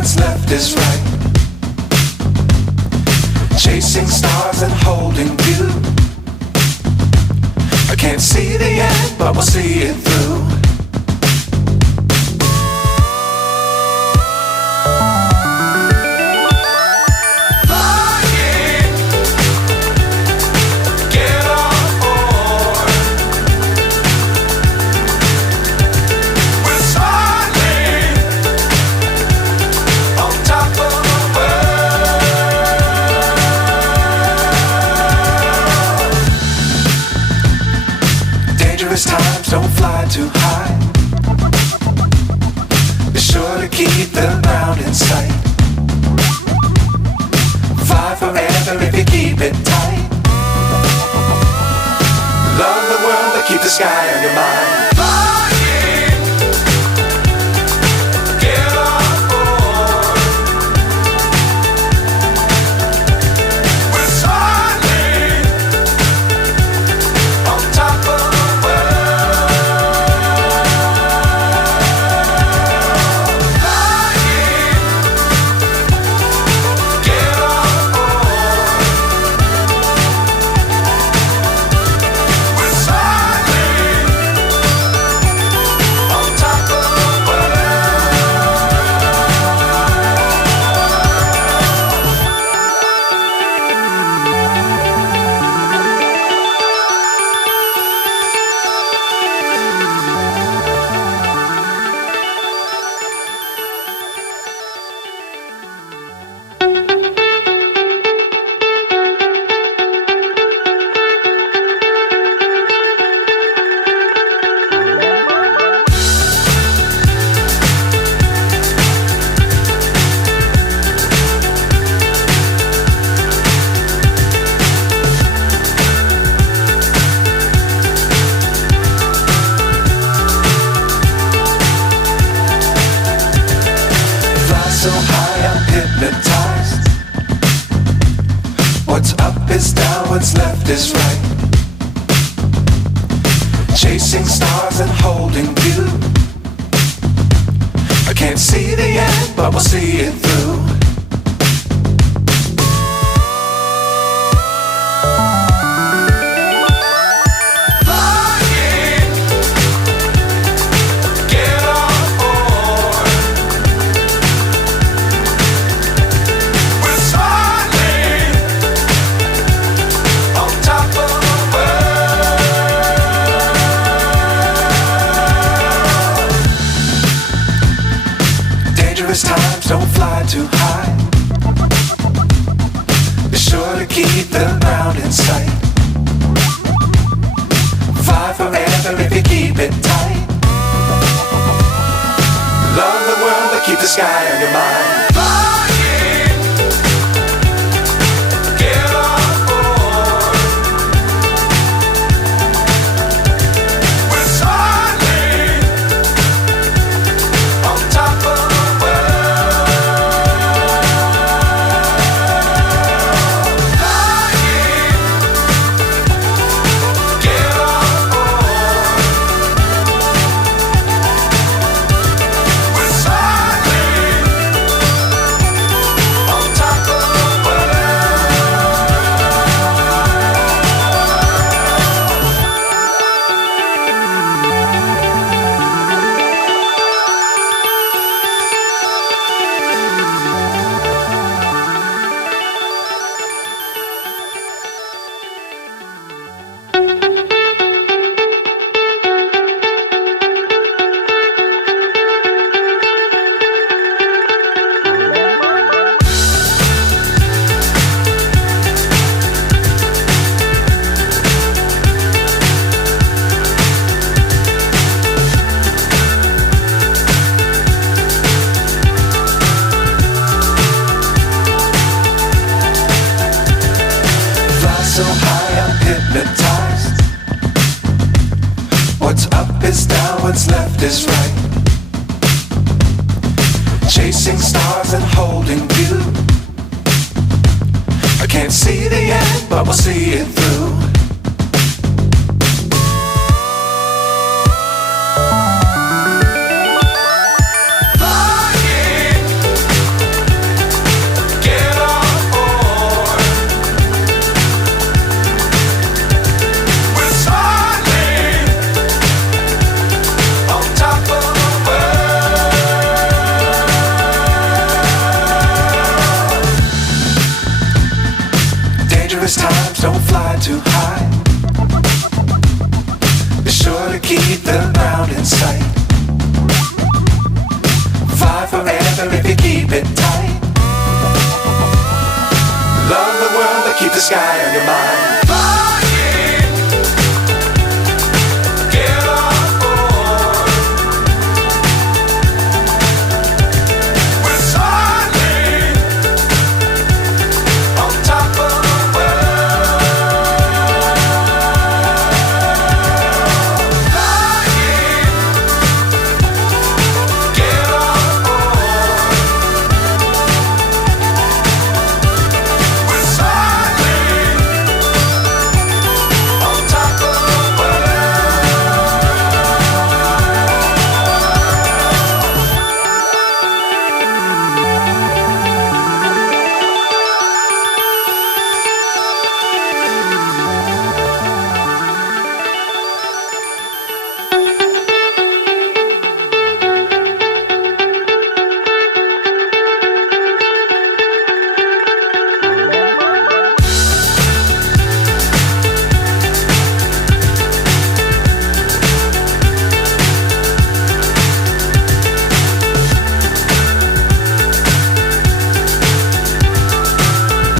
what's left is right. Chasing stars and holding you. I can't see the end, but we'll see it through. Times don't fly too high. Be sure to keep the ground in sight. Fly forever if you keep it tight. Love the world but keep the sky on your mind. So high I'm hypnotized. What's up is down, what's left is right. Chasing stars and holding you. I can't see the end, but we'll see it through. Times don't fly too high. Be sure to keep the ground in sight. Fly forever if you keep it tight. Love the world but keep the sky on your mind. So high I'm hypnotized. What's up is down, what's left is right. Chasing stars and holding you. I can't see the end, but we'll see it through. Flying, sky on your mind.